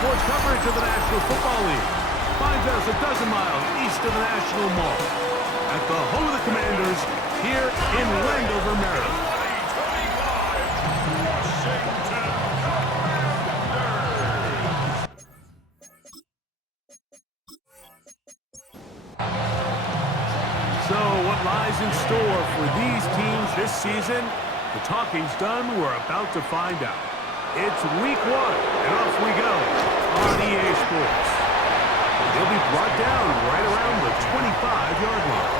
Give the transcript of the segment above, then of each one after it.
sports coverage of the National Football League finds us a dozen miles east of the National Mall at the home of the Commanders here in Landover, Maryland. So what lies in store for these teams this season? The talking's done. We're about to find out. It's week 1, and off we go on EA Sports. They'll be brought down right around the 25-yard line.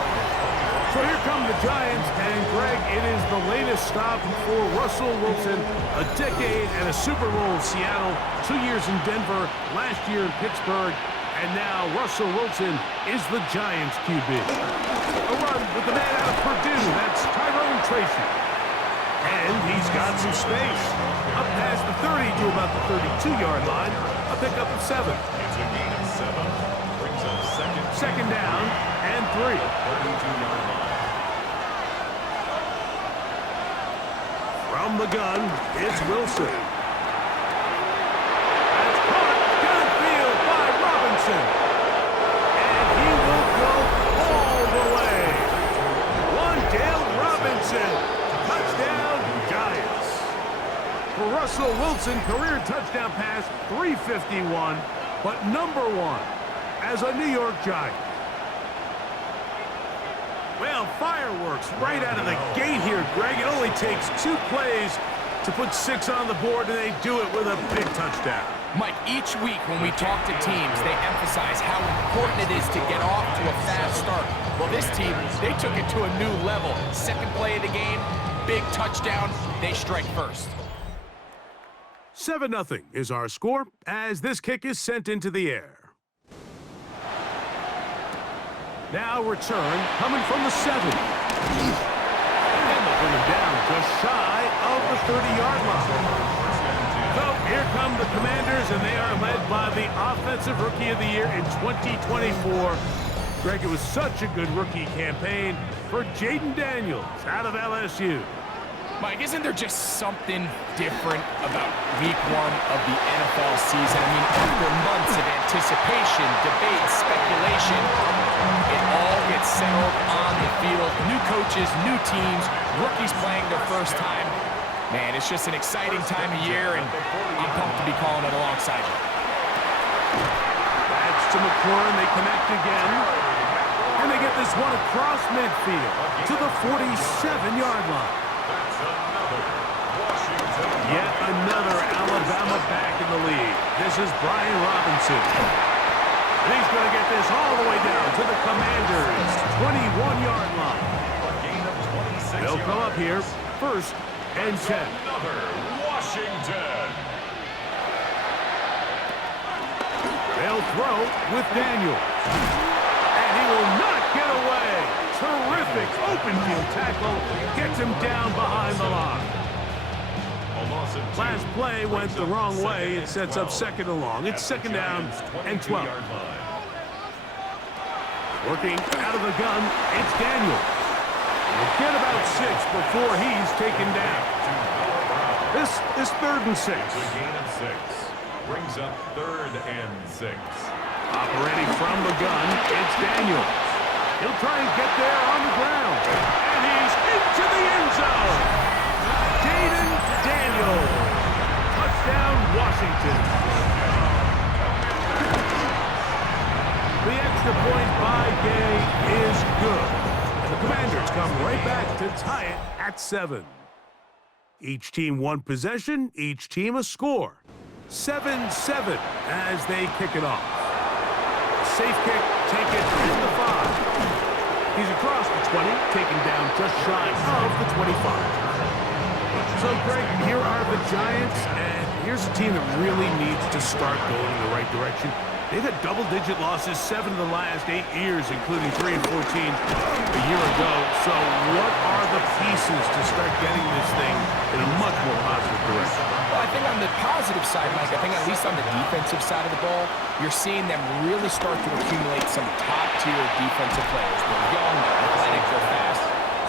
So here come the Giants, and Greg, it is the latest stop for Russell Wilson. A decade and a Super Bowl in Seattle, 2 years in Denver, last year in Pittsburgh, and now Russell Wilson is the Giants QB. A run with the man out of Purdue, that's Tyrone Tracy. And he's got some space. Up past the 30 to about the 32-yard line. A pickup of 7. It's a gain of 7. Brings up second down and 3. 32-yard line. From the gun, it's Wilson. That's caught downfield by Robinson. And he will go all the way. Wandale Robinson. Touchdown, Giants. For Russell Wilson, career touchdown pass, 351, but number 1 as a New York Giant. Well, fireworks right out of the gate here, Greg. It only takes 2 plays to put 6 on the board, and they do it with a big touchdown. Mike, each week when we talk to teams, they emphasize how important it is to get off to a fast start. Well, this team, they took it to a new level. Second play of the game, big touchdown, they strike first. 7-0 is our score as this kick is sent into the air. Now return coming from the 7. And they'll bring him down just shy of the 30-yard line. So here come the Commanders, and they are led by the Offensive Rookie of the Year in 2024. Greg, it was such a good rookie campaign for Jaden Daniels out of LSU. Mike, isn't there just something different about week 1 of the NFL season? I mean, after months of anticipation, debate, speculation, it all gets settled on the field. New coaches, new teams, rookies playing their first time. Man, it's just an exciting time of year, and I'm pumped to be calling it alongside you. That's to McLaurin. They connect again. And they get this one across midfield to the 47-yard line. Yet another Alabama back in the lead. This is Brian Robinson. And he's going to get this all the way down to the Commanders' 21-yard line. They'll come up here, 1st and 10. Washington. They'll throw with Daniels. And he will not get away. Terrific open field tackle. Gets him down behind the line. Last play went the wrong way. It sets up 2nd and long. It's 2nd down and 12. Working out of the gun, it's Daniels. We'll get about 6 before he's taken down. This is 3rd and 6. It's a gain of 6. Brings up 3rd and 6. Operating from the gun, it's Daniels. He'll try and get there on the ground. And he's into the end zone. Jaden Daniels. Touchdown, Washington. The extra point by Gay is good. And the Commanders come right back to tie it at 7. Each team 1 possession, each team a score. 7-7 as they kick it off. Safe kick, take it in the 5. He's across the 20, taken down just shy of the 25. So, Greg, here are the Giants, and here's a team that really needs to start going in the right direction. They've had double-digit losses 7 of the last 8 years, including 3 and 14 a year ago. So what are the pieces to start getting this thing in a much more positive direction? Well, I think on the positive side, Mike, I think at least on the defensive side of the ball, you're seeing them really start to accumulate some top-tier defensive players. They're young, they're athletic, they're fast.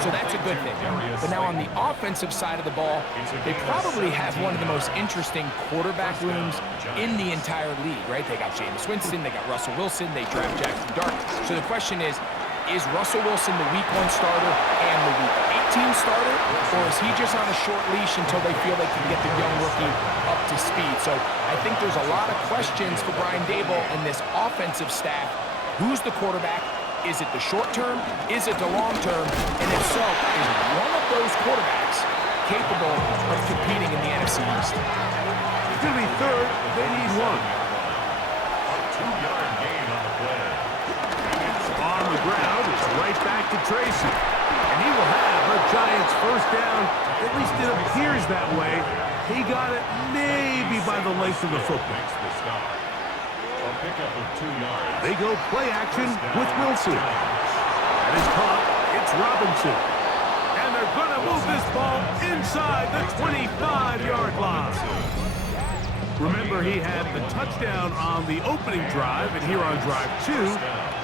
So that's a good thing. But now on the offensive side of the ball, they probably have one of the most interesting quarterback rooms in the entire league, right? They got Jameis Winston, they got Russell Wilson, they draft Jackson Dart. So the question is Russell Wilson the Week 1 starter and the Week 18 starter, or is he just on a short leash until they feel they can get the young rookie up to speed? So I think there's a lot of questions for Brian Daboll and this offensive staff. Who's the quarterback? Is it the short term? Is it the long term? And if so, is one of those quarterbacks capable of competing in the NFC East? It's going to be third. They need one. A 2-yard gain on the play. On the ground, it's right back to Tracy. And he will have a Giants first down. At least it appears that way. He got it maybe by the length of the football. Makes the stop. A pickup of 2 yards. They go play action with Wilson. That is caught. It's Robinson. And they're going to move this ball inside the 25-yard line. Remember, he had the touchdown on the opening drive, and here on drive 2,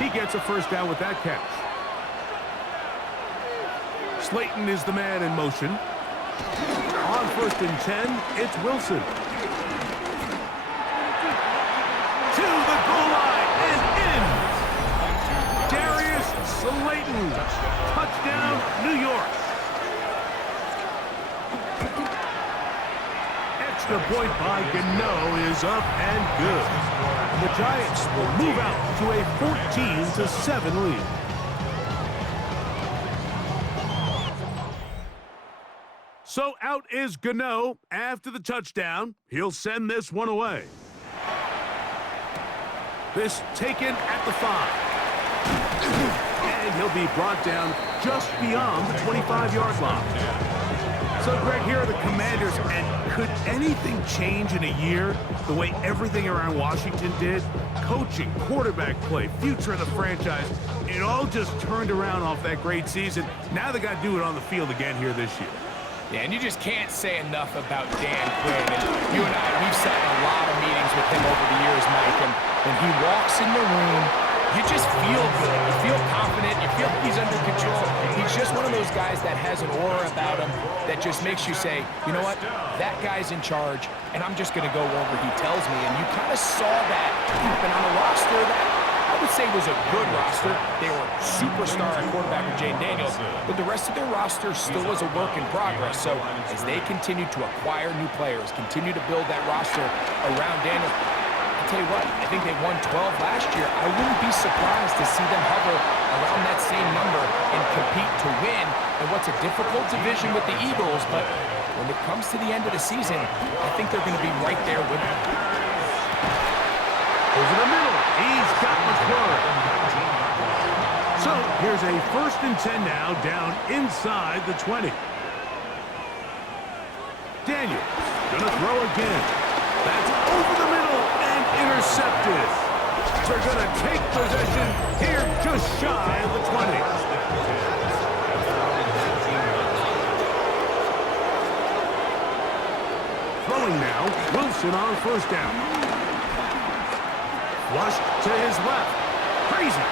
he gets a first down with that catch. Slayton is the man in motion. On 1st and 10, it's Wilson. To the goal line and in. Darius Slayton. Touchdown, New York. Extra point by Gano is up and good. The Giants will move out to a 14-7 lead. So out is Gano after the touchdown. He'll send this one away. This taken at the 5. And he'll be brought down just beyond the 25-yard line. So, Greg, here are the Commanders, and could anything change in a year the way everything around Washington did? Coaching, quarterback play, future of the franchise, it all just turned around off that great season. Now they got to do it on the field again here this year. Yeah, and you just can't say enough about Dan Quinn. And you and I, we've sat in a lot of meetings with him over the years, Mike, and when he walks in the room, you just feel good. You feel confident. You feel he's under control. He's just one of those guys that has an aura about him that just makes you say, you know what, that guy's in charge, and I'm just going to go wherever he tells me. And you kind of saw that happen on a roster that I would say was a good roster. They were superstar at quarterback with Jane Daniels, but the rest of their roster still is a work in progress. So as they continue to acquire new players, continue to build that roster around Daniels, I'll tell you what, I think they won 12 last year. I wouldn't be surprised to see them hover around that same number and compete to win in what's a difficult division with the Eagles, but when it comes to the end of the season, I think they're going to be right there with them. Over the middle, he's got McClure. So here's a 1st and 10 now, down inside the 20. Daniels gonna throw again. That's over the middle and intercepted. They're gonna take possession here just shy of the 20. Throwing now, Wilson on 1st down. Flushed to his left. Crazy.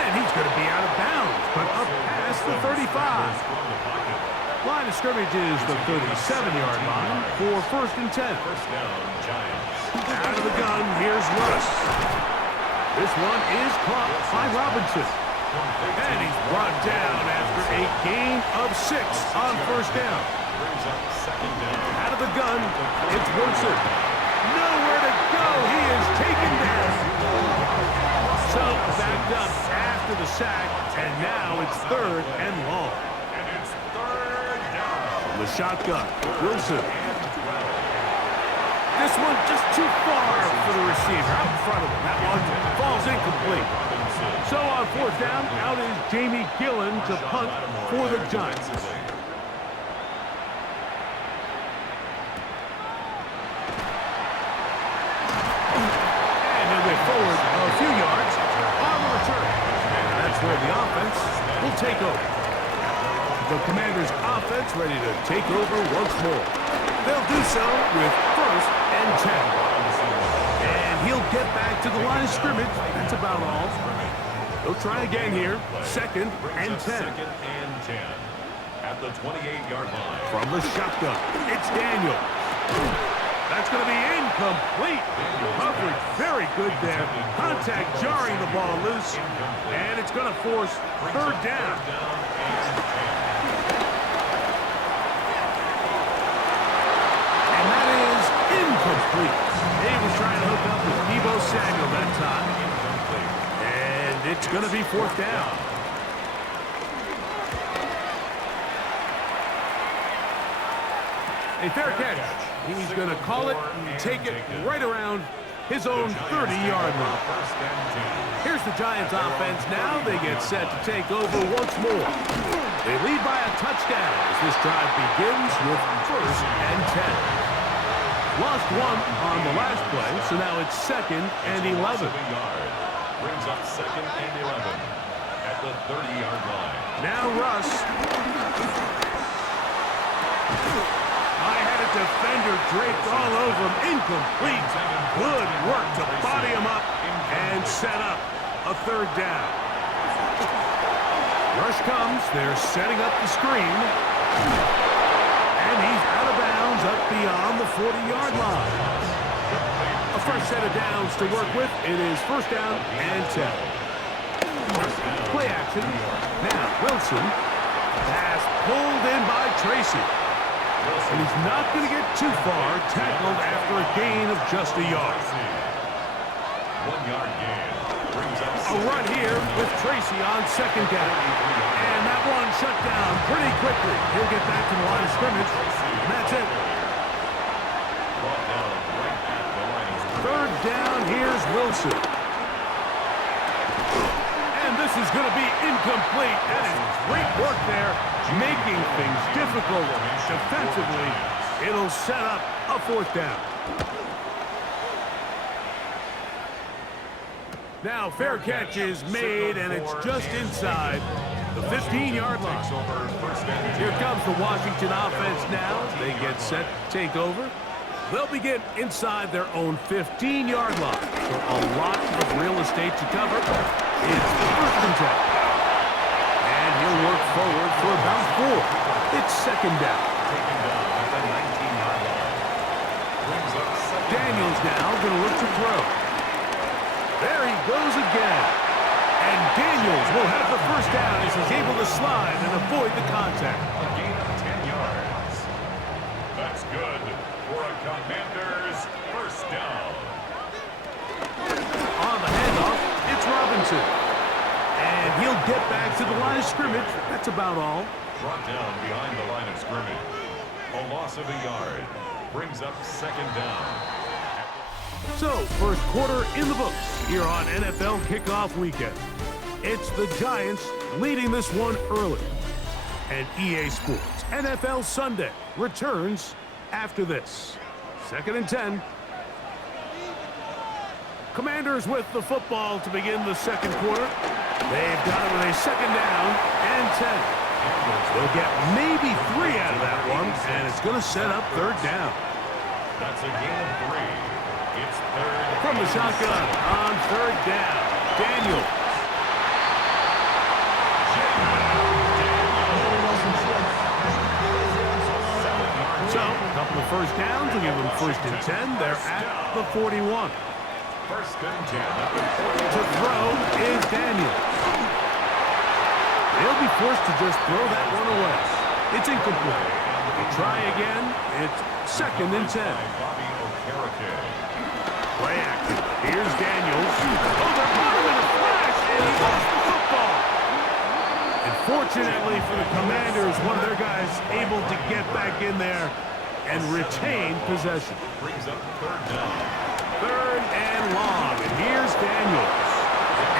And he's going to be out of bounds, but up past the 35. Line of scrimmage is the 37-yard line for 1st and 10. Out of the gun, here's Russ. This one is caught by Robinson. And he's brought down after a gain of 6 on 1st down. Out of the gun, it's Wilson. Nowhere to go. He is taken down. So backed up after the sack, and now it's 3rd and long. And it's 3rd down. From the shotgun, Wilson. This one just too far for the receiver, out in front of him. That one falls incomplete. So on 4th down, out is Jamie Gillen to punt for the Giants. Forward a few yards on the return. And that's where the offense will take over. The Commanders' offense ready to take over once more. They'll do so with 1st and 10. And he'll get back to the line of scrimmage. That's about all. They'll try again here. Second and 10. Second and 10 at the 28-yard line. From the shotgun, it's Daniel. That's going to be incomplete. Coverage very good there. Contact jarring the ball loose. And it's going to force third down. And that is incomplete. He was trying to hook up with Deebo Samuel that time. And it's going to be fourth down. A fair catch. He's going to call it and take it right around his own 30-yard line. Here's the Giants offense now. They get set to take over once more. They lead by a touchdown as this drive begins with first and 10. Lost one on the last play, so now it's second and 11. Brings up second and 11 at the 30-yard line. Now Russ. I had a defender draped all over him. Incomplete. Good work to body him up and set up a third down. Rush comes. They're setting up the screen. And he's out of bounds up beyond the 40-yard line. A fresh set of downs to work with. It is first down and 10. Play action. Now Wilson. Pass pulled in by Tracy. And he's not going to get too far, tackled after a gain of just a yard. 1 yard gain. Brings up A run here with Tracy on second down. And that one shut down pretty quickly. He'll get back to the line of scrimmage. And that's it. brought down right at the line of scrimmage. Third down, here's Wilson. And this is going to be incomplete. That is great work there, making things difficult defensively. It'll set up a fourth down. Now, fair catch is made, and it's just inside the 15-yard line. Here comes the Washington offense now. They get set to take over. They'll begin inside their own 15-yard line. So a lot of real estate to cover. It's first and 10. And he'll work forward for about 4. It's second down. Daniels now going to look to throw. There he goes again. And Daniels will have the first down as he's able to slide and avoid the contact. A gain of 10 yards. That's good for a Commanders first down. On the handoff, it's Robinson. And he'll get back to the line of scrimmage. That's about all. Brought down behind the line of scrimmage. A loss of a yard. Brings up second down. So, first quarter in the books here on NFL Kickoff Weekend. It's the Giants leading this one early. And EA Sports NFL Sunday returns after this. Second and 10. Commanders with the football to begin the second quarter. They've got it with a second down and 10. They'll get maybe 3 out of that one, and it's going to set up third down. That's a gain of 3. It's third. From the shotgun on third down, Daniel. So, a couple of first downs will give them first and 10. They're at the 41. First and 10. To throw is Daniel. They'll be forced to just throw that one away. It's incomplete. They'll try again. It's second and 10. Play action. Here's Daniels. Oh, they're caught him in a flash, and he lost the football. And fortunately for the Commanders, one of their guys able to get back in there and retain possession. Brings up third down. Third and long, and here's Daniels.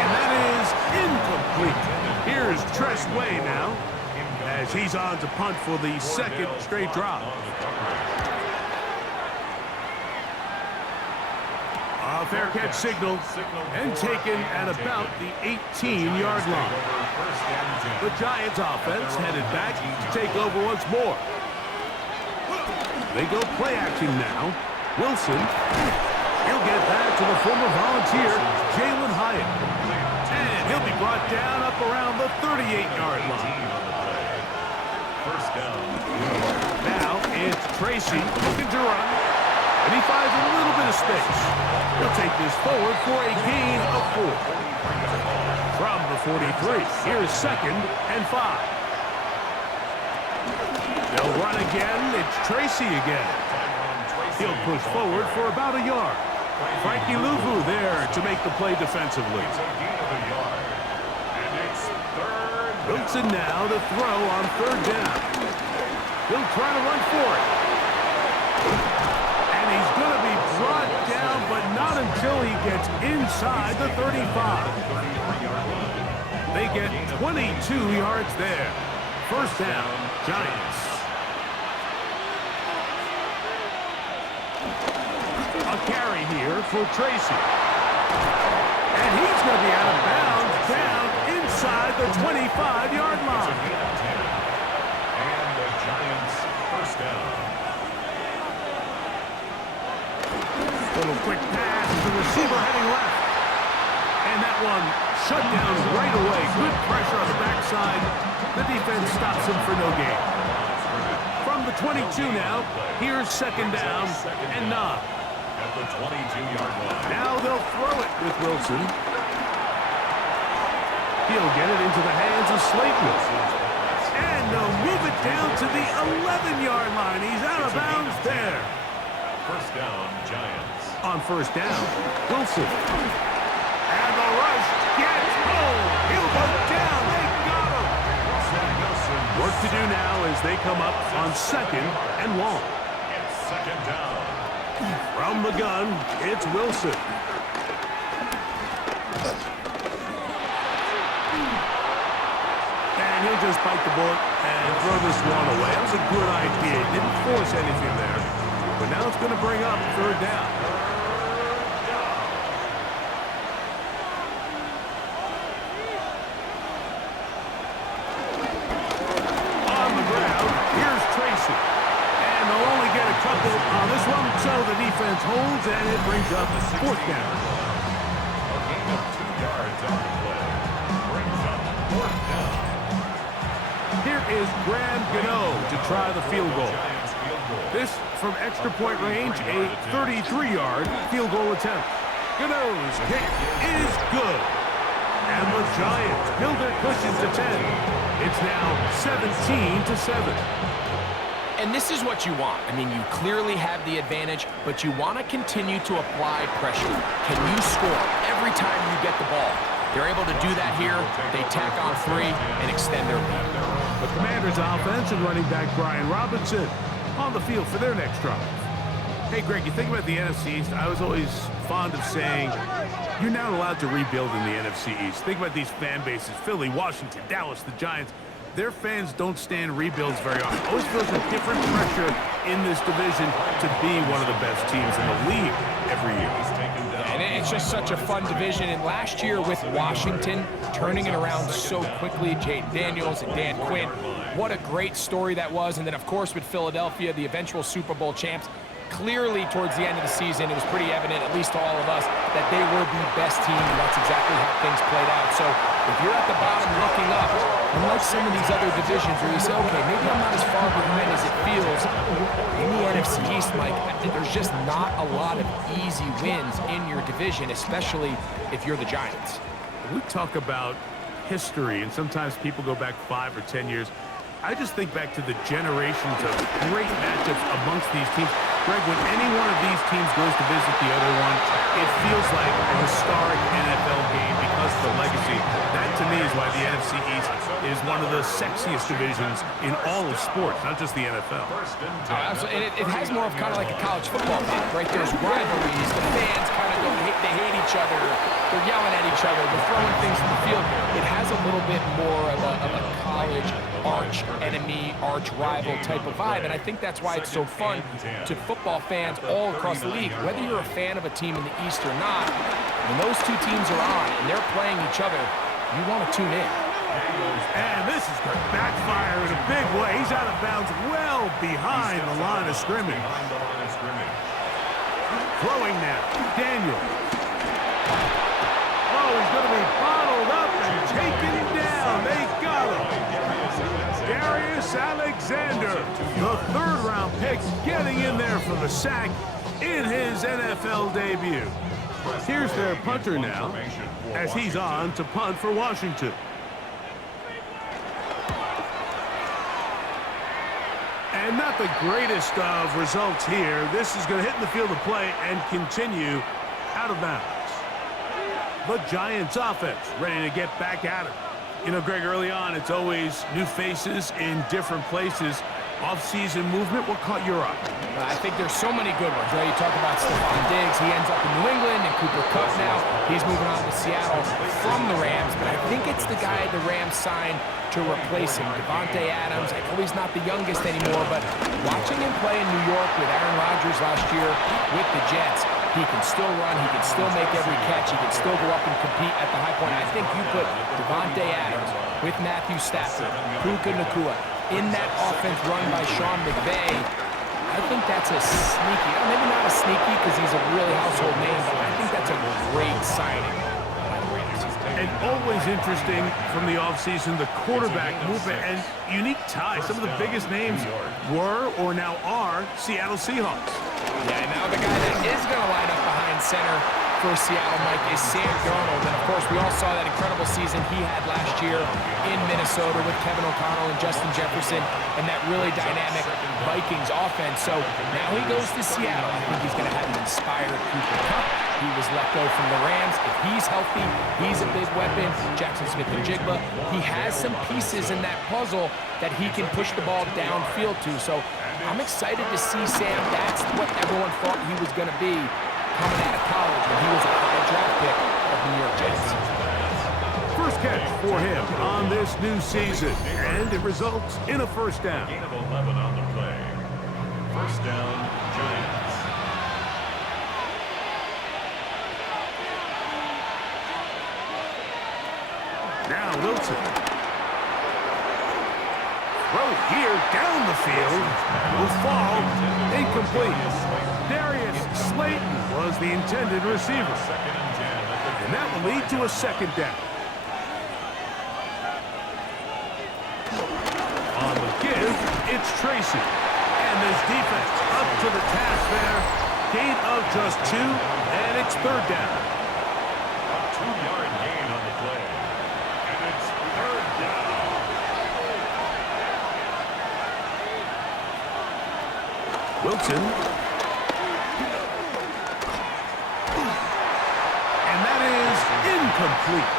And that is incomplete. Here's Tress Way now, as he's on to punt for the second straight drop. A fair catch signal and taken at about the 18-yard line. The Giants offense headed back to take over once more. They go play action now. Wilson, he'll get back to the former Volunteer, Jalen Hyatt. And He'll be brought down up around the 38-yard line. First down. Now it's Tracy looking to run, and he finds a little bit of space. He'll take this forward for a gain of 4. From the 43, here's 2nd and 5. They'll run again. It's Tracy again. He'll push forward for about a yard. Frankie Louvu there to make the play defensively. Wilson now to throw on 3rd down. He'll try to run for it. And he's going to be brought down, but not until he gets inside the 35. They get 22 yards there. First down, Giants. A carry here for Tracy. And he's going to be out of bounds down inside the 25-yard line. And the Giants first down. Little quick pass to the receiver heading left. And that one shut down right away. Good pressure on the backside. The defense stops him for no gain. From the 22 now, here's 2nd down and 9. At the 22-yard line. Now they'll throw it with Wilson. He'll get it into the hands of Slayton. And they'll move it down to the 11-yard line. He's out of bounds there. First down, Giants. On first down, Wilson. And the rush gets home. He'll go down. They got him. Work to do now as they come up on 2nd and long. It's 2nd down. From the gun, it's Wilson. And he'll just bite the bullet and throw this one away. That was a good idea. Didn't force anything there. But now it's going to bring up 3rd down. On the ground, here's Tracy. And they'll only get a couple on this one, so the defense holds, and it brings up 4th down. A gain of 2 yards on the play. Brings up 4th down. Here is Graham Gano to try the field goal. Giants field goal. This from extra point range, a 33-yard field goal attempt. Gano's kick is good. And the Giants build their cushion to 10. It's now 17-7. And this is what you want. I mean, you clearly have the advantage, but you want to continue to apply pressure. Can you score every time you get the ball? They're able to do that here. They tack on 3 and extend their lead. The Commanders' offense and running back Brian Robinson on the field for their next drive. Hey, Greg, you think about the NFC East, I was always fond of saying you're not allowed to rebuild in the NFC East. Think about these fan bases, Philly, Washington, Dallas, the Giants. Their fans don't stand rebuilds very often. Always feels a different pressure in this division to be one of the best teams in the league every year. And it's just such a fun division. And last year with Washington turning it around so quickly, Jaden Daniels and Dan Quinn, what a great story that was. And then, of course, with Philadelphia, the eventual Super Bowl champs, clearly towards the end of the season, it was pretty evident, at least to all of us, that they were the best team, and that's exactly how things played out. So if you're at the bottom looking up, unlike some of these other divisions where you say, okay, maybe I'm not as far behind as it feels, in the NFC East, Mike, there's just not a lot of easy wins in your division, especially if you're the Giants. We talk about history, and sometimes people go back 5 or 10 years. I just think back to the generations of great matchups amongst these teams. Greg, when any one of these teams goes to visit the other one, it feels like a historic NFL game because of the legacy. That, to me, is why the NFC East is one of the sexiest divisions in all of sports, not just the NFL. And it has more of kind of like a college football thing, right? There's rivalries. The fans kind of they hate each other. They're yelling at each other. They're throwing things in the field. It has a little bit more of a college arch enemy, arch rival type of vibe, and I think that's why it's so fun to football fans all across the league. Whether you're a fan of a team in the East or not, when those two teams are on and they're playing each other, you want to tune in. And this is going to backfire in a big way. He's out of bounds well behind the line of scrimmage. Throwing now, Daniel. Oh, he's going to be bottled up and taken down. They got him. Darius Alexander, the third-round pick, getting in there for the sack in his NFL debut. Here's their punter now, as he's on to punt for Washington. And not the greatest of results here. This is going to hit in the field of play and continue out of bounds. The Giants offense ready to get back at it. You know, Greg, early on, it's always new faces in different places. Off-season movement, what caught your eye? I think there's so many good ones. You talk about Stephon Diggs. He ends up in New England, and Cooper Kupp now. He's moving on to Seattle from the Rams, but I think it's the guy the Rams signed to replace him, Davante Adams. I know he's not the youngest anymore, but watching him play in New York with Aaron Rodgers last year with the Jets, he can still run, he can still make every catch, he can still go up and compete at the high point. I think you put Davante Adams with Matthew Stafford, Puka Nacua, in that offense run by Sean McVay. I think that's a sneaky, maybe not a sneaky because he's a really household name, but I think that's a great signing. And always interesting from the offseason, the quarterback movement and unique ties. Some of the biggest names were or now are Seattle Seahawks. Yeah, now the guy that is going to line up behind center for Seattle, Mike, is Sam Darnold. And, of course, we all saw that incredible season he had last year in Minnesota with Kevin O'Connell and Justin Jefferson and that really dynamic Vikings offense. So now he goes to Seattle. I think he's going to have an inspired Cooper Kupp. He was let go from the Rams. If he's healthy, he's a big weapon. Jackson Smith-Njigba. He has some pieces in that puzzle that he can push the ball downfield to. So I'm excited to see Sam. That's what everyone thought he was going to be coming out of college when he was a high draft pick of the New York Jets. First catch for him on this new season, and it results in a first down. Gain of 11 on the play. First down, Giants. Now Wilson. Throw here down the field. Will fall. Incomplete. Darius Slayton was the intended receiver. And that will lead to a second down. On the give, it's Tracy. And this defense up to the task there. Gain of just 2, and it's third down. A 2-yard gain on the play. And it's third down. Wilson. And that is incomplete.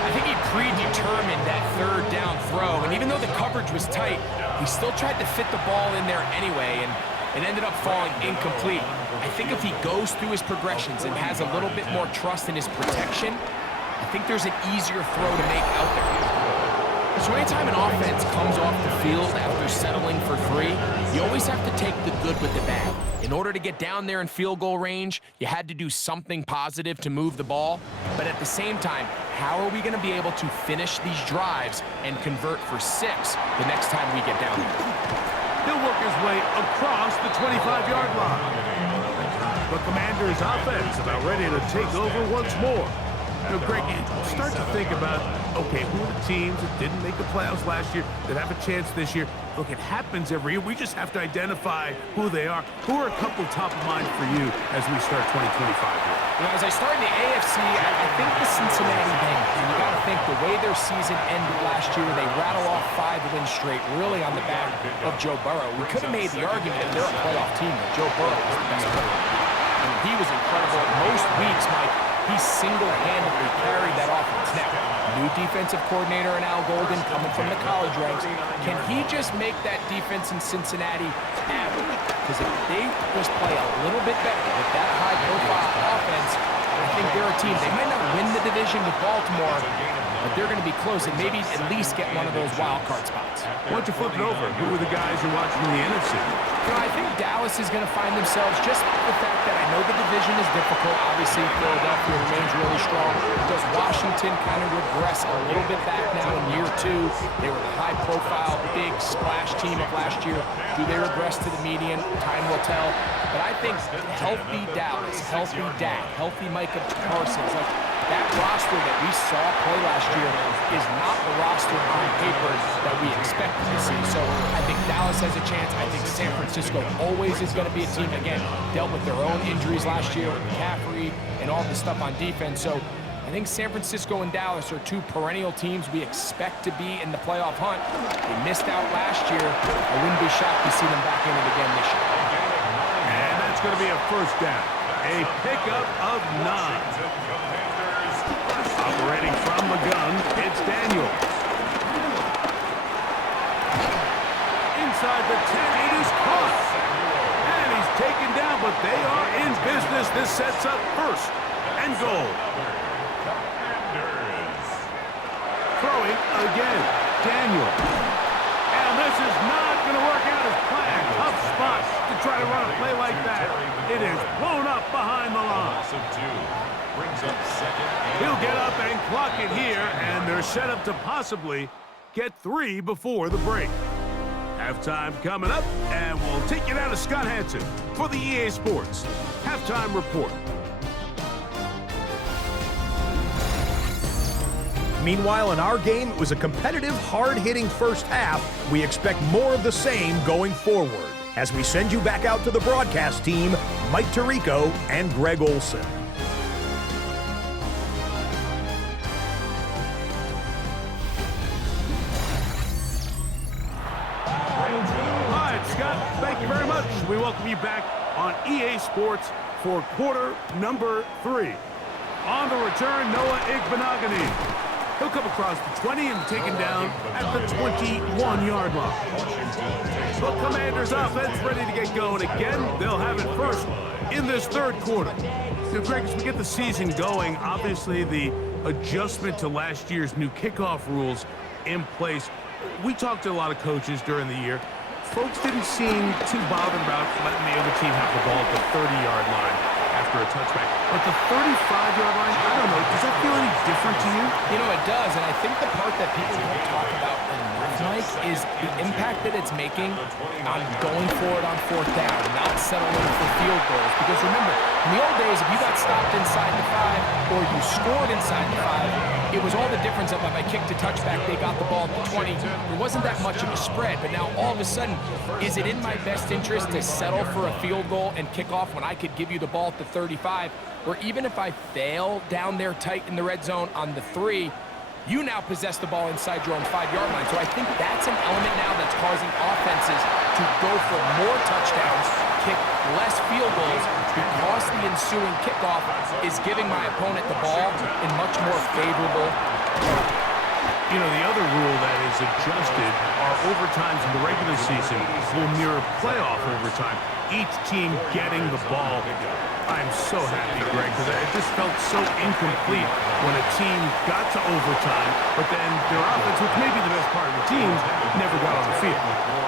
I think he predetermined that third down throw, and even though the coverage was tight, he still tried to fit the ball in there anyway, and it ended up falling incomplete. I think if he goes through his progressions and has a little bit more trust in his protection, I think there's an easier throw to make out there. So anytime an offense comes off the field after settling for 3, you always have to take the good with the bad. In order to get down there in field goal range, you had to do something positive to move the ball. But at the same time, how are we going to be able to finish these drives and convert for 6 the next time we get down there? He'll work his way across the 25-yard line. The Commanders' offense about ready to take over once more. You know, Greg, you start to think about, okay, who are the teams that didn't make the playoffs last year that have a chance this year? Look, it happens every year. We just have to identify who they are. Who are a couple top of mind for you as we start 2025 here? You know, as I start in the AFC, I think the Cincinnati Bengals. And you got to think the way their season ended last year, they rattle off 5 wins straight, really on the back of Joe Burrow. We could have made the argument that they're a playoff team, that Joe Burrow was the best player. I mean, he was incredible. Most weeks, Mike, he single-handedly carried that offense. Now, new defensive coordinator in Al Golden coming from the college ranks. Can he just make that defense in Cincinnati average? Because if they just play a little bit better with that high-profile offense, I think they're a team. They might not win the division with Baltimore, but they're going to be close and maybe at least get one of those wild card spots. Why don't you flip it over? Who are the guys you're watching in the NFC? I think Dallas is going to find themselves, just the fact that I know the division is difficult. Obviously, Philadelphia remains really strong. Does Washington kind of regress a little bit back now in year 2? They were the high-profile, big splash team of last year. Do they regress to the median? Time will tell. But I think healthy Dallas, healthy Dak, healthy Micah Parsons, like that roster that we saw play last year is not the roster on paper that we expected to see. So I think Dallas has a chance. I think San Francisco always is going to be a team, again, dealt with their own injuries last year with McCaffrey and all the stuff on defense. So I think San Francisco and Dallas are 2 perennial teams we expect to be in the playoff hunt. They missed out last year. I wouldn't be shocked to see them back in it again this year. And that's going to be a first down. A pickup of 9. Operating from the gun, it's Daniels. Inside the 10, it is caught. And he's taken down, but they are in business. This sets up first and goal. Throwing again, Daniels. And this is not going to work out as planned. Tough spot to try to run a play like that. It is blown up behind the line. He'll get up and clock it here, and they're set up to possibly get 3 before the break. Halftime coming up, and we'll take you down to Scott Hansen for the EA Sports Halftime Report. Meanwhile, in our game, it was a competitive, hard-hitting first half. We expect more of the same going forward. As we send you back out to the broadcast team, Mike Tirico and Greg Olson. Thank you very much. We welcome you back on EA Sports for quarter number 3. On the return, Noah Igbenogany. He'll come across the 20 and taken down at the 21-yard line. The Commanders' offense ready to get going again. They'll have it first in this third quarter. So, Greg, as we get the season going, obviously the adjustment to last year's new kickoff rules in place. We talked to a lot of coaches during the year. Folks didn't seem too bothered about letting the other team have the ball at the 30-yard line after a touchback. But the 35-yard line, I don't know, does that feel any different to you? You know, it does, and I think the part that people don't talk about enough, Mike, is the impact that it's making on going for it on 4th down, not settling for field goals. Because remember, in the old days, if you got stopped inside the 5 or you scored inside the 5, it was all the difference of if I kicked a touchback, they got the ball at the 20. There wasn't that much of a spread, but now all of a sudden, is it in my best interest to settle for a field goal and kick off when I could give you the ball at the 35? Or even if I fail down there tight in the red zone on the 3, you now possess the ball inside your own 5-yard line. So I think that's an element now that's causing offenses to go for more touchdowns, kick less field goals, because the ensuing kickoff is giving my opponent the ball in much more favorable terms. You know, the other rule that is adjusted are overtimes in the regular season will mirror playoff overtime. Each team getting the ball. I'm so happy, Greg, because it just felt so incomplete when a team got to overtime, but then their offense, which may be the best part of the team, never got on the field.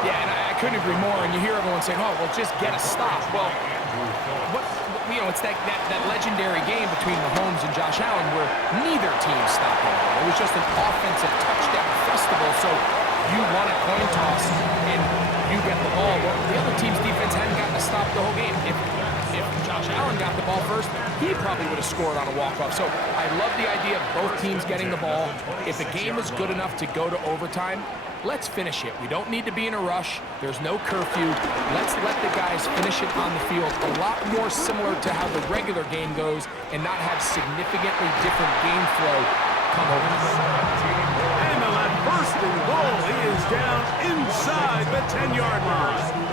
Yeah, and I couldn't agree more. And you hear everyone saying, oh, well, just get a stop. Well, it's that legendary game between Mahomes and Josh Allen where neither team stopped him. It was just an offensive touchdown festival. So you won a coin toss and you get the ball. Well, the other team's defense hadn't gotten a stop the whole game. If Josh Allen got the ball first, he probably would have scored on a walk-off. So I love the idea of both teams getting the ball. If the game is good enough to go to overtime, let's finish it. We don't need to be in a rush. There's no curfew. Let's let the guys finish it on the field. A lot more similar to how the regular game goes and not have significantly different game flow come over. And the left first and goal. He is down inside the 10-yard line.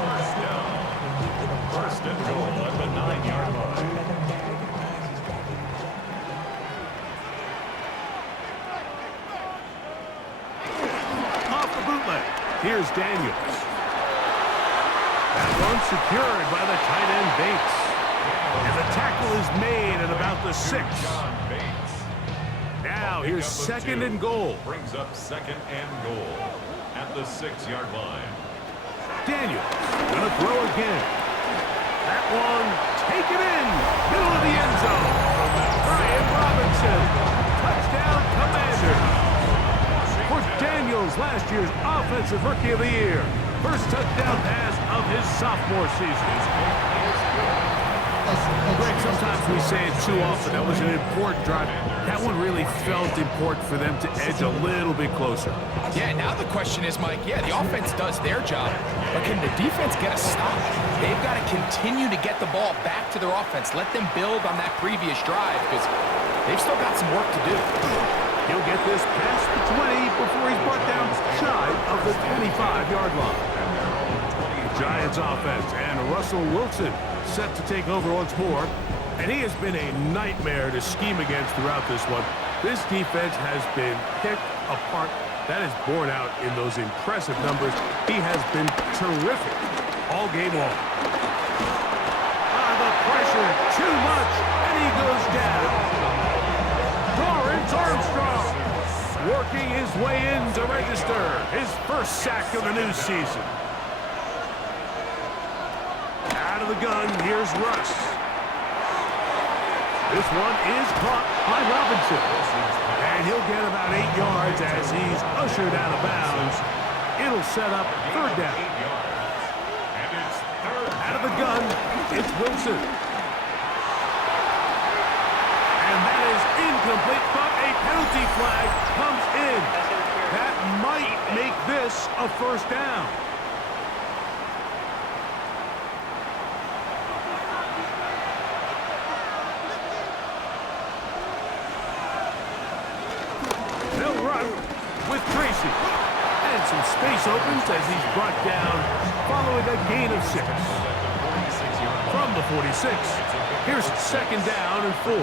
First and goal at the 9-yard line. Here's Daniels. That one secured by the tight end Bates. And the tackle is made at about the 6. Now here's second and goal. Brings up second and goal at the 6-yard line. Daniels gonna throw again. That one taken in, middle of the end zone. Brian Robinson, touchdown Commanders. For Daniels, last year's Offensive Rookie of the Year. First touchdown pass of his sophomore season. Greg, sometimes we say it too often. That was an important drive. That one really felt important for them to edge a little bit closer. Yeah, now the question is, Mike, yeah, the offense does their job, but can the defense get a stop? They've got to continue to get the ball back to their offense. Let them build on that previous drive because they've still got some work to do. He'll get this past the 20 before he's brought down shy of the 25-yard line. Giants offense and Russell Wilson set to take over once more. And he has been a nightmare to scheme against throughout this one. This defense has been picked apart. That is borne out in those impressive numbers. He has been terrific all game long. The pressure, too much, and he goes down. Lawrence Armstrong working his way in to register his first sack of the new season. Out of the gun, here's Russ. This one is caught by Robinson. And he'll get about 8 yards as he's ushered out of bounds. It'll set up third down. Out of the gun, it's Wilson. And that is incomplete, but a penalty flag comes in. That might make this a first down. With Tracy. And some space opens as he's brought down following a gain of 6. From the 46, here's second down and 4.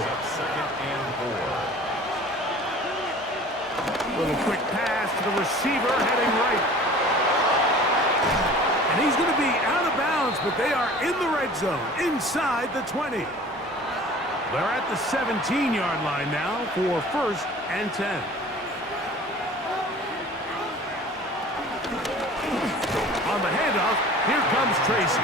Little quick pass to the receiver heading right. And he's going to be out of bounds, but they are in the red zone, inside the 20. They're at the 17-yard line now for first and 10. On the handoff, here comes Tracy.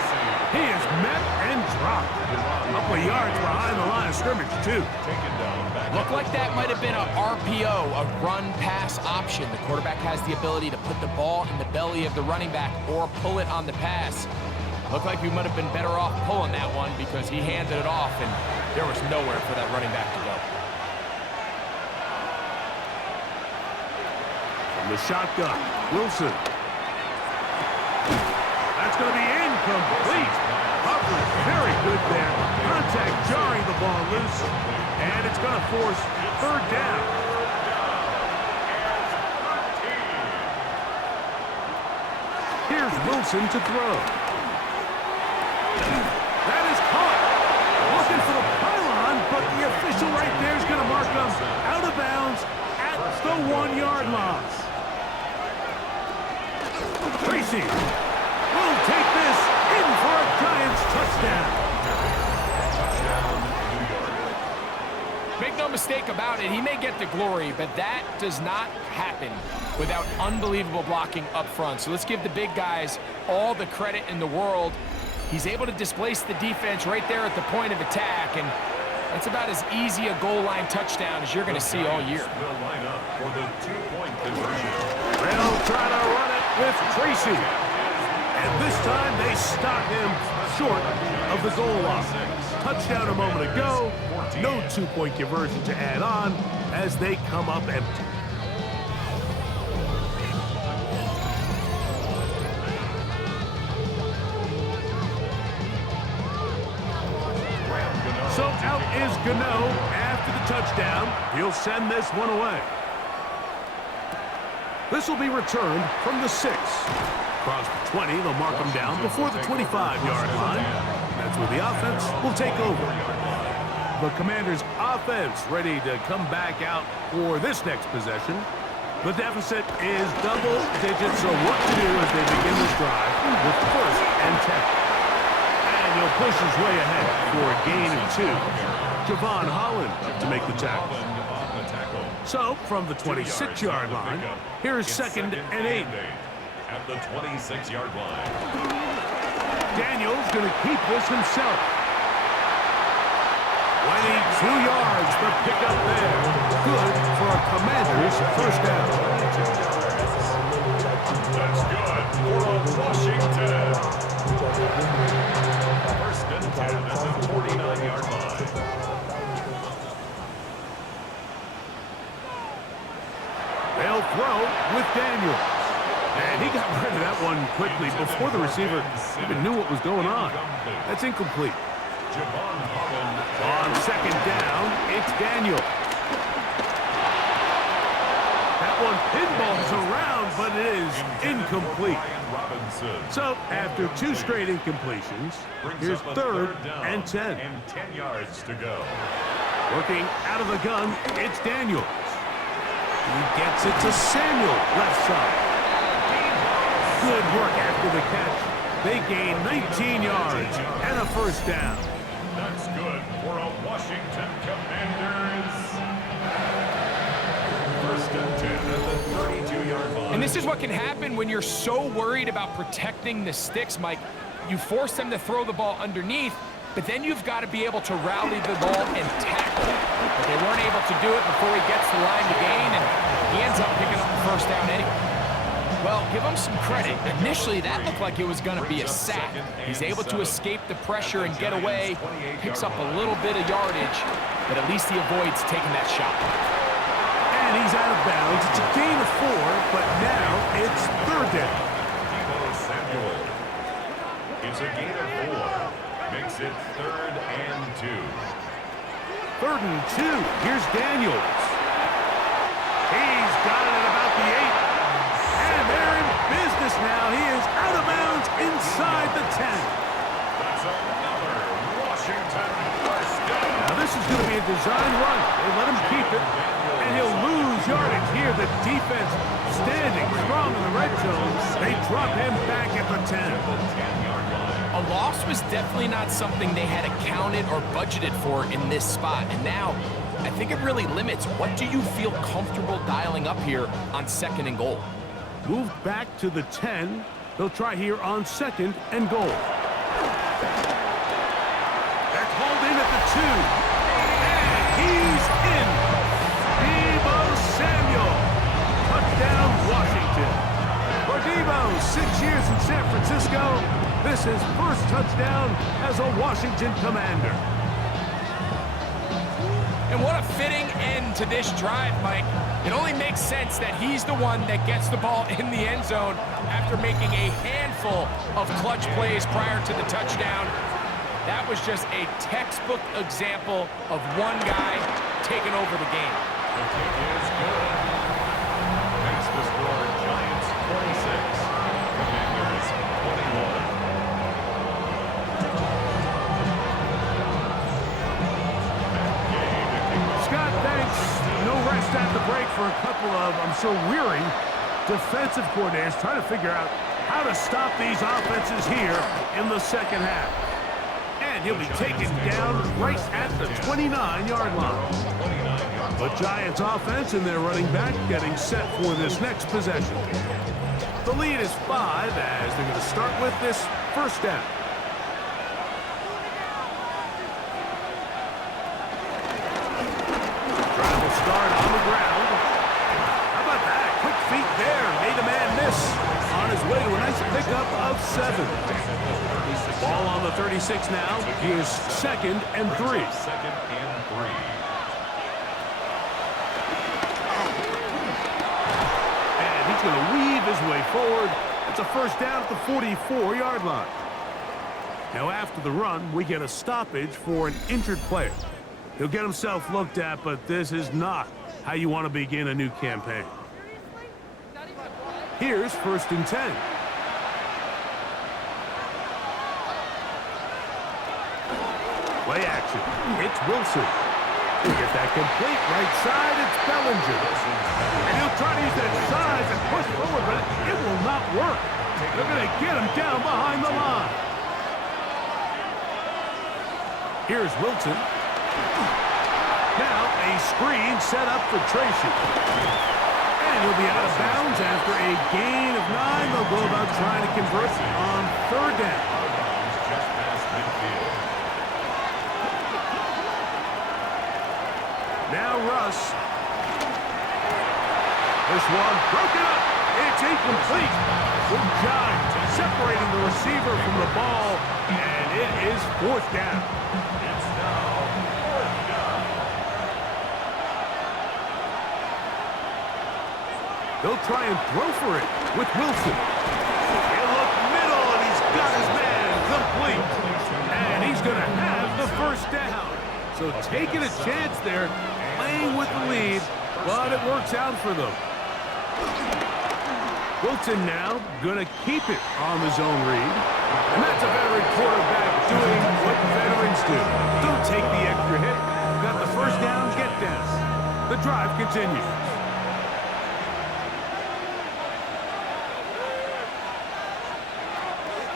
He is met and dropped. A couple of yards behind the line of scrimmage, too. Looked like that might have been a RPO, a run-pass option. The quarterback has the ability to put the ball in the belly of the running back or pull it on the pass. Looked like we might have been better off pulling that one because he handed it off, and there was nowhere for that running back to go. From the shotgun, Wilson. That's going to be incomplete. Coverage very good there. Contact jarring the ball loose. And it's going to force third down. Here's Wilson to throw. That is caught. Looking for the pylon, but the official right there is going to mark him out of bounds at the 1-yard line. Tracy will take this in for a Giants touchdown. Make no mistake about it, he may get the glory, but that does not happen without unbelievable blocking up front. So let's give the big guys all the credit in the world. He's able to displace the defense right there at the point of attack, and that's about as easy a goal line touchdown as you're going to see all year. Will line up for the 2-point conversion. They'll try to run it with Tracy. And this time they stop him short of the goal line. Touchdown a moment ago. No 2-point conversion to add on as they come up empty. So out is Gano after the touchdown. He'll send this one away. This will be returned from the 6. Across the 20, they'll mark him down before the 25-yard line. That's where the offense will take over. The Commanders' offense ready to come back out for this next possession. The deficit is double digits, so what to do as they begin this drive with first and 10. And he'll push his way ahead for a gain of 2. Javon Holland to make the tackle. So, from the 26-yard line, here's second and 8. At the 26-yard line. Daniel's going to keep this himself. 22 yards for pickup there. Good for a Commanders first down. That's good for a Washington. First and 10 at the 49-yard line. They'll throw with Daniels. And he got rid of that one quickly before the receiver even knew what was going on. That's incomplete. On second down, it's Daniel. That one pinballs around, but it is incomplete. So, after 2 straight incompletions, here's third and 10. And 10 yards to go. Working out of the gun, it's Daniels. He gets it to Samuel, left side. Good work after the catch. They gain 19 yards and a first down. That's good for a Washington Commanders. First and 10 at the 32-yard line. And this is what can happen when you're so worried about protecting the sticks, Mike. You force them to throw the ball underneath, but then you've got to be able to rally the ball and tackle. But they weren't able to do it before he gets the line to gain, and he ends up picking up the first down anyway. Well, give him some credit. Initially, that looked like it was going to be a sack. He's able to escape the pressure and get away, picks up a little bit of yardage, but at least he avoids taking that shot. And he's out of bounds. It's a gain of 4, but now it's third down. Samuel. It's a gain of 4. Makes it third and 2. Third and 2. Here's Daniels. He's got it at about the 8. And they're in business now. He is out of bounds inside the 10. That's another Washington first down. Now this is going to be a design run. They let him keep it, and he'll lose yardage here. The defense standing strong in the red zone. They drop him back at the 10. A loss was definitely not something they had accounted or budgeted for in this spot. And now, I think it really limits what do you feel comfortable dialing up here on second and goal. Moved back to the 10. They'll try here on second and goal. That's hauled in at the 2. And he's in. Deebo Samuel. Touchdown, Washington. For Deebo, 6 years in San Francisco, this is first touchdown as a Washington Commander. And what a fitting end to this drive, Mike. It only makes sense that he's the one that gets the ball in the end zone after making a handful of clutch plays prior to the touchdown. That was just a textbook example of one guy taking over the game. The kick is good. Makes the score Giants 26, Commanders 21. Scott, thanks. No rest at the break for a couple of, I'm sure, weary defensive coordinators trying to figure out how to stop these offenses here in the second half. And he'll be taken down right at the 29-yard line. The Giants offense and their running back getting set for this next possession. The lead is 5 as they're going to start with this first down. Travel start on the ground. How about that? Quick feet there. Made a man miss. On his way to a nice pickup of 7. Ball on the 36 now. Here's second and 3. Second and 3. And he's going to weave his way forward. It's a first down at the 44-yard line. Now after the run, we get a stoppage for an injured player. He'll get himself looked at, but this is not how you want to begin a new campaign. Here's first and 10. Play action. It's Wilson. He'll get that complete right side. It's Bellinger. And he'll try to use that size and push forward, but it will not work. They're going to get him down behind the line. Here's Wilson. Now a screen set up for Tracy. And he'll be out of bounds after a gain of 9. They'll go about trying to convert on 3rd down. Just past midfield. Now Russ. This one broken up. It's incomplete. Good job separating the receiver from the ball, and it is 4th down. It's now 4th down. They'll try and throw for it with Wilson. He'll look middle, and he's got his man complete. And he's going to have the 1st down. So taking a chance there, playing with the lead, but it works out for them. Wilson now going to keep it on the zone read. And that's a veteran quarterback doing what veterans do. Don't take the extra hit. Got the 1st down, get down. The drive continues.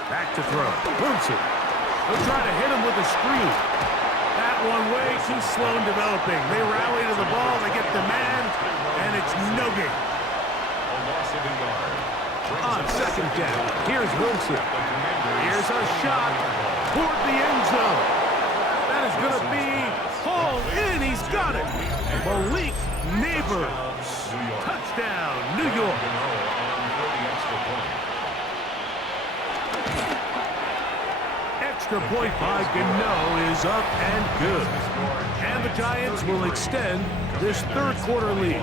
Back to throw. Wilson. They'll try to hit him with a screen. That one way too slow in developing. They rally to the ball, they get the man, and it's no gain. A loss of a yard. On 2nd down, here's Wilson. Here's a shot toward the end zone. That is going to be hauled in. He's got it. Malik Neighbors. Touchdown, New York. Extra point by Gano is up and good. And the Giants will extend this 3rd quarter lead.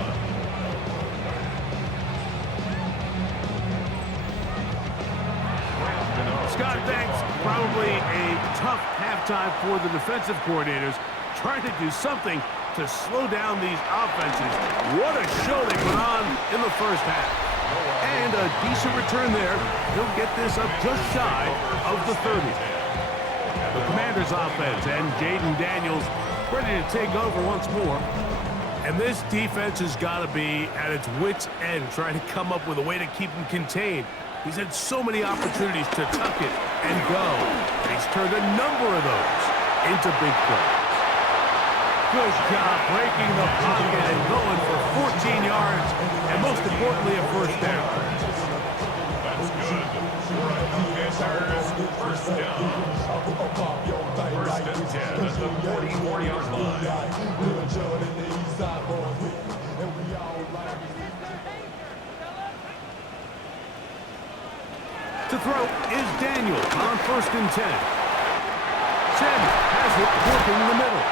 Scott, thanks. Probably a tough halftime for the defensive coordinators, trying to do something to slow down these offenses. What a show they put on in the 1st half. And a decent return there. He'll get this up just shy of the 30. The Commanders' offense and Jaden Daniels ready to take over once more. And this defense has got to be at its wits' end, trying to come up with a way to keep him contained. He's had so many opportunities to tuck it and go, and he's turned a number of those into big plays. Good job breaking the pocket and going for 14 yards, and most importantly, a 1st down. That's good. For a Commanders 1st down. 1st and 10 at the 44-yard line. To throw is Daniel on 1st and 10. Samuel has it working in the middle.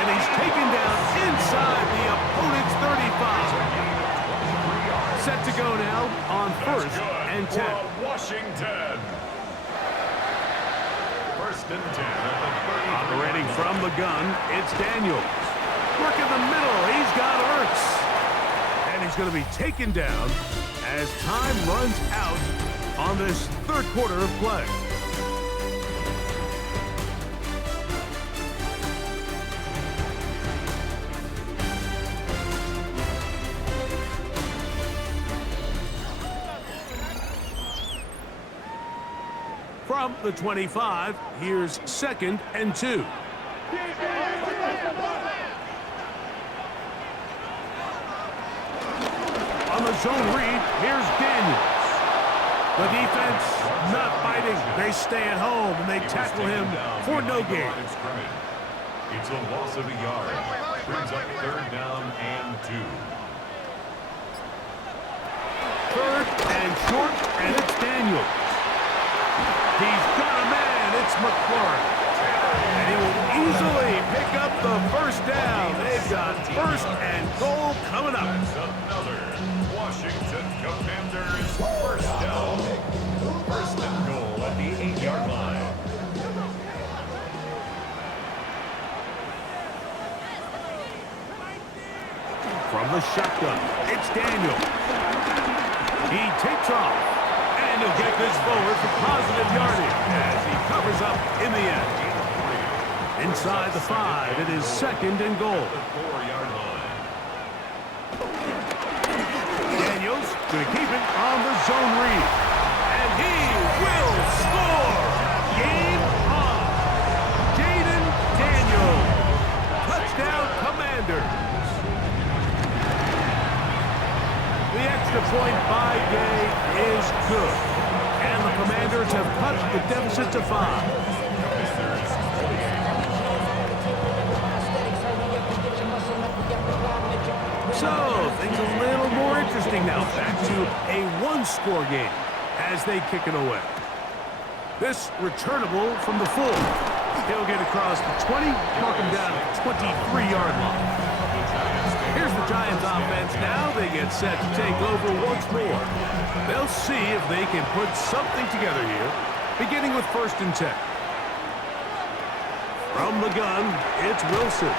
And he's taken down inside the opponent's 35. Set to go now on 1st and 10. Washington. 1st and 10 at the 30. Operating from the gun, it's Daniels. Work in the middle, he's got Ertz. And he's going to be taken down as time runs out on this 3rd quarter of play. From the 25, here's 2nd and 2. On the zone read, here's Daniels. The defense not fighting. They stay at home, and they tackle him for no gain. It's a loss of a yard. Brings up 3rd down and 2. 3rd and short, and it's Daniels. He's got a man. It's McLaurin. And he will easily pick up the 1st down. They've got 1st and goal coming up. Another Washington Commanders 1st down. 1st and goal at the 8-yard line. From the shotgun, it's Daniel. He takes off, and he'll get this forward for positive yardage as he covers up in the end. Inside the 5, it is 2nd and goal. 4-yard line. Daniels going to keep it on the zone read. And he will score! Game on! Jaden Daniels. Touchdown 3-point bye day is good. And the Commanders have cut the deficit to 5. So, things a little more interesting now. Back to a one-score game as they kick it away. This returnable from the full. He'll get across the 20, mark him down at the 23-yard line. Here's the Giants offense now. They get set to take over once more. They'll see if they can put something together here, beginning with 1st and 10. From the gun, it's Wilson.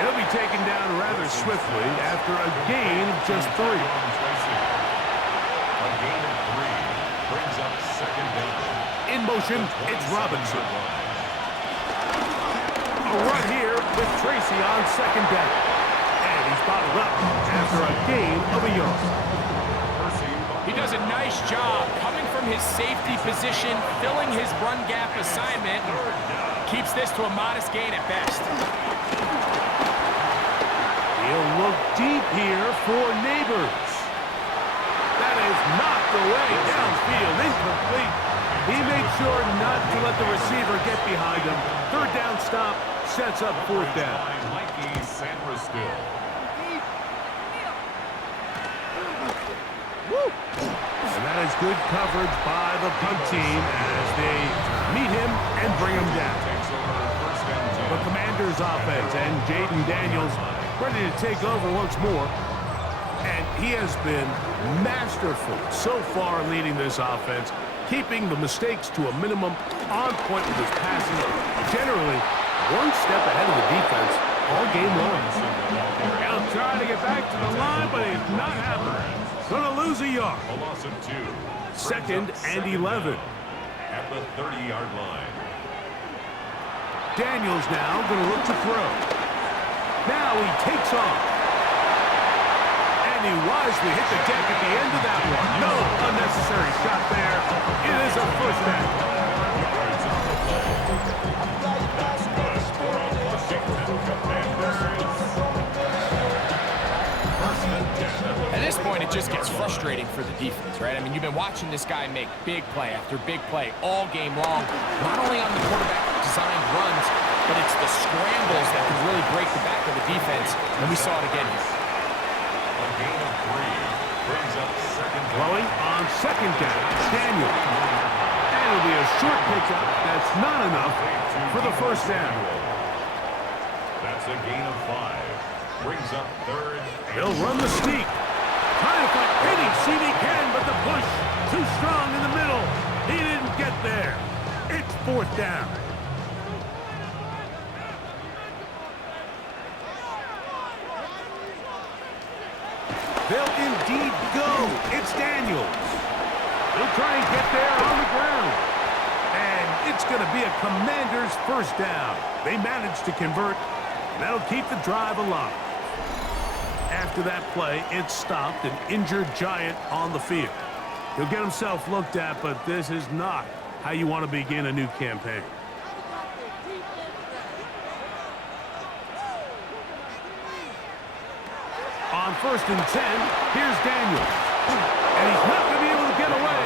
It'll be taken down rather swiftly after a gain of just 3. A gain of 3 brings up 2nd down. In motion, it's Robinson. A run here with Tracy on 2nd down. And he's bottled up after a gain of a yard. He does a nice job coming from his safety position, filling his run gap assignment. Keeps this to a modest gain at best. He'll look deep here for Neighbors. That is knocked away downfield, incomplete. He made sure not to let the receiver get behind him. 3rd down stop sets up 4th down. And that is good coverage by the punt team as they meet him and bring him down. The Commanders offense and Jaden Daniels ready to take over once more. And he has been masterful so far leading this offense, keeping the mistakes to a minimum, on point with his passing. Generally, one step ahead of the defense all game long. He'll try to get back to the line, but it's not happening. Gonna lose a yard. A loss of 2. 2nd and 11. At the 30-yard line. Daniels now gonna look to throw. Now he takes off. And he wisely hit the deck at the end of that one. No unnecessary shot there. It is a 1st down. At this point, it just gets frustrating for the defense, right? I mean, you've been watching this guy make big play after big play all game long, not only on the quarterback-designed runs, but it's the scrambles that can really break the back of the defense, and we saw it again here. A gain of 3 brings up 2nd down. Throwing on 2nd down, Daniel. And it'll be a short pickup. That's not enough for the 1st down. That's a gain of 5. Brings up 3rd. He'll run the sneak. Trying to find any seat he can, but the push too strong in the middle. He didn't get there. It's 4th down. They'll indeed go. It's Daniels. He'll try and get there on the ground. And it's going to be a Commander's 1st down. They managed to convert, and that'll keep the drive alive. After that play, it stopped an injured Giant on the field. He'll get himself looked at, but this is not how you want to begin a new campaign. On 1st and 10, here's Daniels. And he's not going to be able to get away.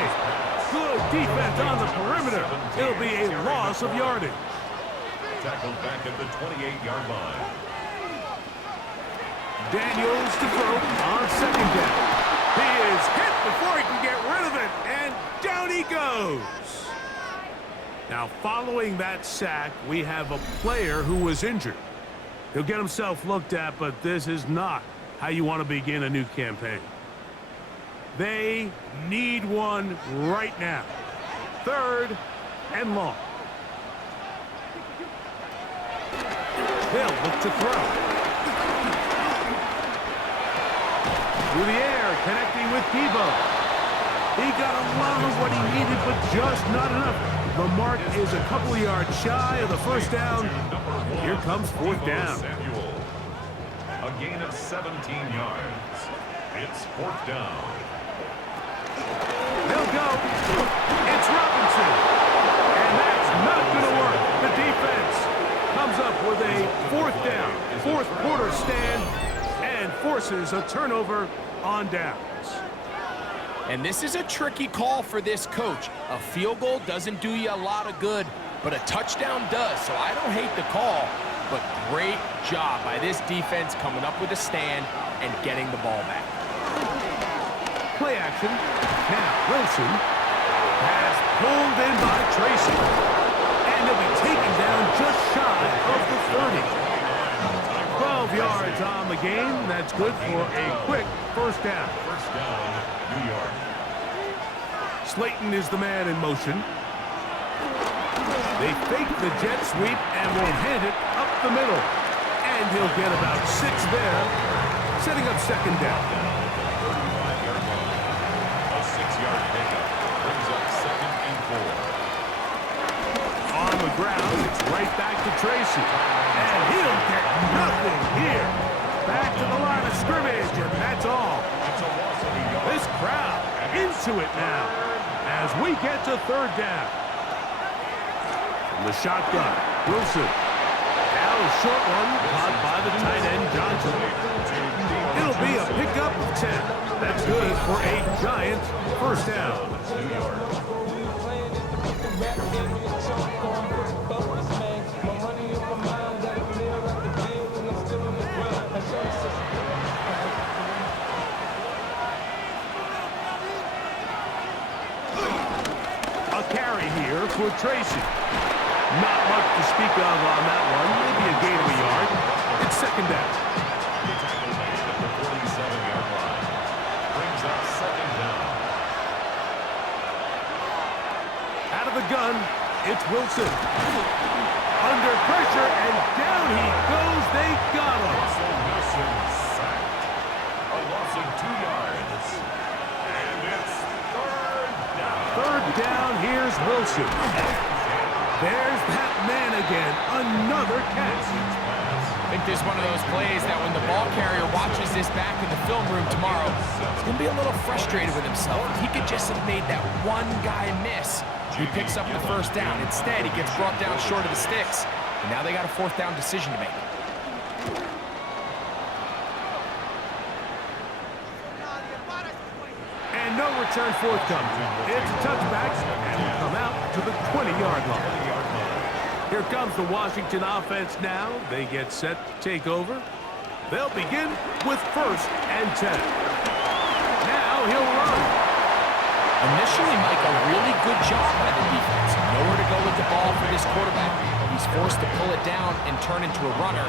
Good defense on the perimeter. It'll be a loss of yardage. Tackled back at the 28-yard line. Daniels to throw on 2nd down. He is hit before he can get rid of it, and down he goes. Now, following that sack, we have a player who was injured. He'll get himself looked at, but this is not how you want to begin a new campaign. They need one right now. 3rd and long. They'll look to throw. Through the air, connecting with Debo. He got a lot of what he needed, but just not enough. The mark is a couple of yards shy of the 1st down. Here comes 4th down. A gain of 17 yards. It's 4th down. They'll go. It's Robinson. And that's not going to work. The defense comes up with a 4th down, 4th quarter stand, and forces a turnover on downs. And this is a tricky call for this coach. A field goal doesn't do you a lot of good, but a touchdown does. So I don't hate the call, but great job by this defense coming up with a stand and getting the ball back. Play action. Now Wilson has pulled in by Tracy. And he'll be taken down just shy of the 30. 12 yards on the game. That's good for a quick first down. First down, New York. Slayton is the man in motion. They fake the jet sweep and will hand it up the middle. And he'll get about 6 there, setting up second down. A 6-yard pickup brings up 2nd and 4. On the ground, it's right back to Tracy. And he'll get nothing here. Back to the line of scrimmage, and that's all. This crowd into it now as we get to third down. From the shotgun, Wilson. Now a short one caught by the tight end, Johnson. It'll be a pickup of 10. That's good for a giant first down. New York. A carry here for Tracy. Not much to speak of on that one. Maybe a gain of a yard. It's second down. Tackle made at the 47-yard line. Brings up 2nd down. Out of the gun, it's Wilson. Under pressure, and down he goes. They got him. Russell Wilson sacked. A loss of 2 yards. And it's 3rd down. Third down, here's Wilson. There's that man again. Another catch. I think this is one of those plays that when the ball carrier watches this back in the film room tomorrow, he's going to be a little frustrated with himself. If he could just have made that one guy miss, he picks up the first down. Instead, he gets brought down short of the sticks. And now they got a 4th down decision to make. And no return forthcoming. It's a touchback, and will come out to the 20-yard line. Here comes the Washington offense now. They get set to take over. They'll begin with 1st and 10. Now he'll run. Initially, Mike, a really good job by the defense. Nowhere to go with the ball for this quarterback. He's forced to pull it down and turn into a runner.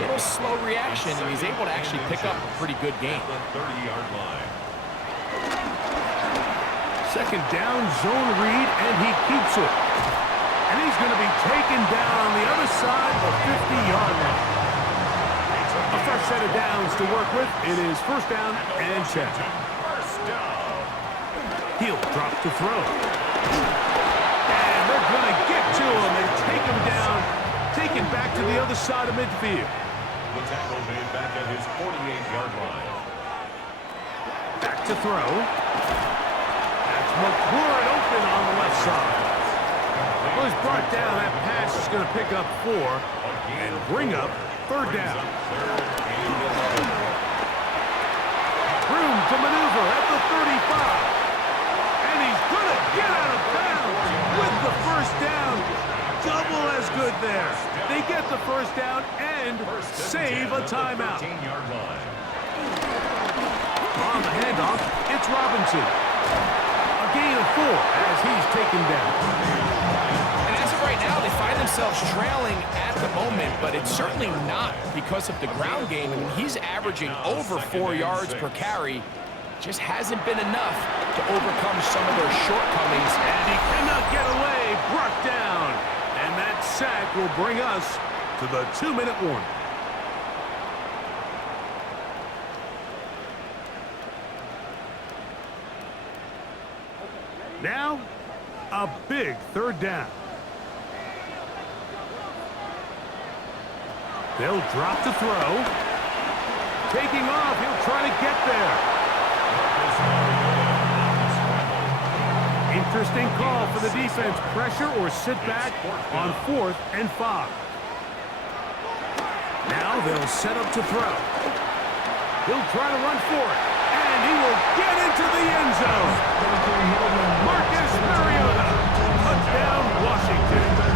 Little slow reaction, and he's able to actually pick up a pretty good gain. 30-yard line. Second down, zone read, and he keeps it. And he's going to be taken down on the other side of the 50-yard line. A fresh set of downs to work with. It is 1st down and 10. First down. He'll drop to throw. And they're going to get to him and take him down. Taken back to the other side of midfield. The tackle made back at his 48-yard line. Back to throw. That's McLaurin open on the left side. Well, he's brought down. That pass is going to pick up 4 and bring up 3rd down. Room to maneuver at the 35. And he's going to get out of bounds with the first down. Double as good there. They get the first down and save a timeout. 15-yard line. On the handoff, it's Robinson. A gain of 4 as he's taken down. And as of right now, they find themselves trailing at the moment, but it's certainly not because of the ground game. I mean, he's averaging over 4 yards per carry. Just hasn't been enough to overcome some of their shortcomings. And he cannot get away, brought down. And that sack will bring us to the 2-minute warning. Now, a big 3rd down. They'll drop to throw. Taking off, he'll try to get there. Interesting call for the defense. Pressure or sit back on 4th and 5. Now they'll set up to throw. He'll try to run for it. And And he will get into the end zone. Marcus Mariota. Touchdown, Washington.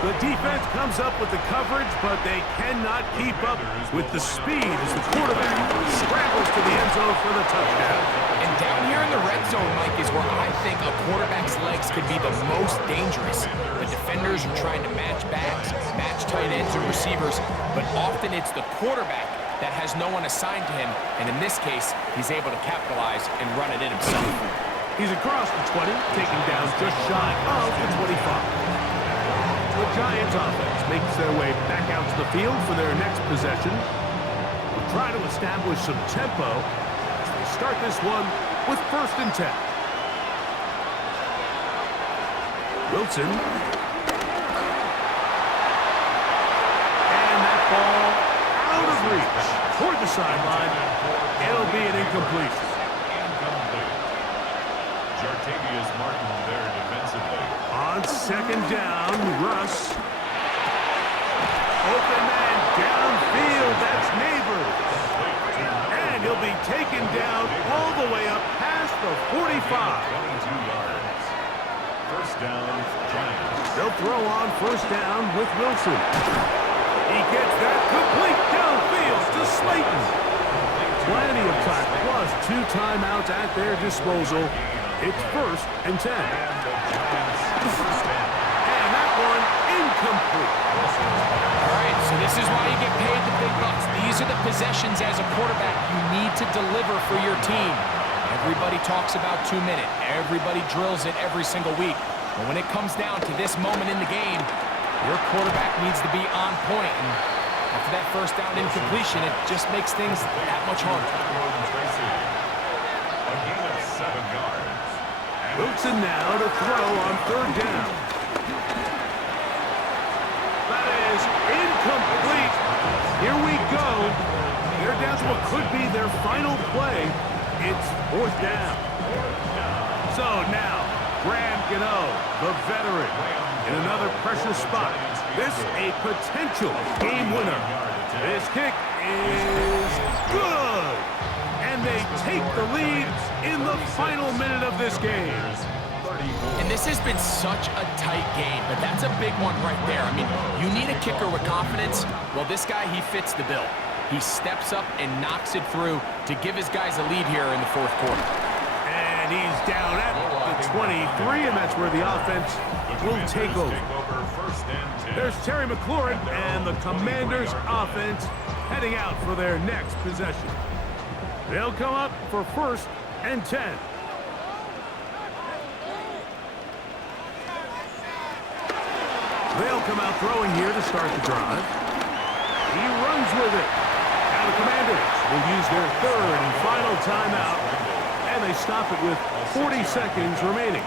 The defense comes up with the coverage, but they cannot keep up with the speed as the quarterback scrambles to the end zone for the touchdown. And down here in the red zone, Mike, is where I think a quarterback's legs could be the most dangerous. The defenders are trying to match backs, match tight ends and receivers, but often it's the quarterback that has no one assigned to him, and in this case, he's able to capitalize and run it in himself. He's across the 20, taking down just shy of the 25. The Giants offense makes their way back out to the field for their next possession. We'll try to establish some tempo as they start this one with 1st and 10. Wilson. And that ball out of reach toward the sideline. It'll be an incompletion. Jartavius Martin there defensively. On 2nd down, Russ. Open man downfield, that's Neighbors. And he'll be taken down all the way up past the 45. 22 yards. 1st down, Giants. They'll throw on 1st down with Wilson. He gets that complete downfield to Slayton. Plenty of time, plus 2 timeouts at their disposal. It's 1st and 10. And that one incomplete. All right, so this is why you get paid the big bucks. These are the possessions as a quarterback you need to deliver for your team. Everybody talks about 2-minute. Everybody drills it every single week. But when it comes down to this moment in the game, your quarterback needs to be on point. And after that 1st down incompletion, it just makes things that much harder. A gain of 7 yards. Wilson now to throw on 3rd down. That is incomplete. Here we go. They're down to what could be their final play. It's 4th down. So now, Graham Gano, the veteran, in another pressure spot. This a potential game winner. This kick is good. And they take the lead in the final minute of this game. And this has been such a tight game, but that's a big one right there. I mean, you need a kicker with confidence. Well, this guy, he fits the bill. He steps up and knocks it through to give his guys a lead here in the 4th quarter. And he's down at the 23, and that's where the offense will take over. There's Terry McLaurin and the Commanders' offense heading out for their next possession. They'll come up for 1st and 10. They'll come out throwing here to start the drive. He runs with it. Now the Commanders will use their 3rd and final timeout, and they stop it with 40 seconds remaining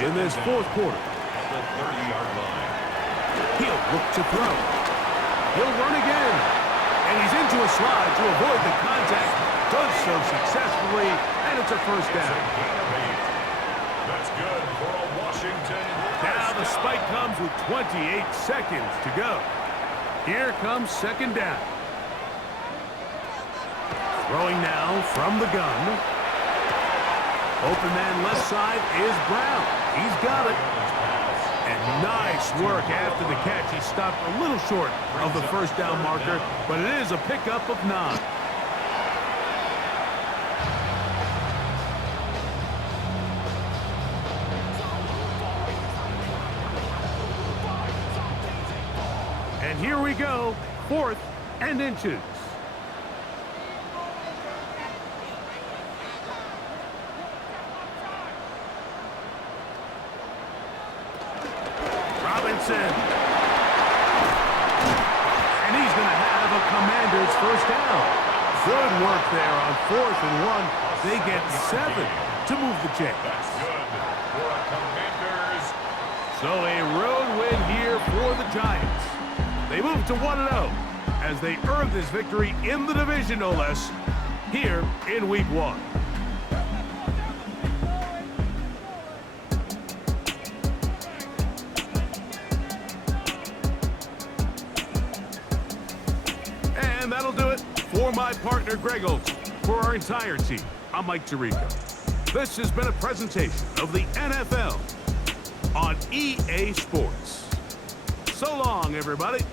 in this 4th quarter. The 30-yard line. He'll look to throw. He'll run again. And he's into a slide to avoid the contact. Does so successfully, and it's a 1st down. That's good for a Washington. Now the spike comes with 28 seconds to go. Here comes 2nd down. Throwing now from the gun. Open man left side is Brown. He's got it. And nice work after the catch. He stopped a little short of the 1st down marker, but it is a pickup of 9. And here we go, 4th and inches. Robinson. And he's going to have a Commanders 1st down. Good work there on 4th and 1. They get 7 to move the chains. That's good for a Commanders. So a road win here for the Giants. They move to 1-0 as they earn this victory in the division, no less, here in Week 1. For my partner, Greg Olson, for our entire team, I'm Mike Tirico. This has been a presentation of the NFL on EA Sports. So long, everybody.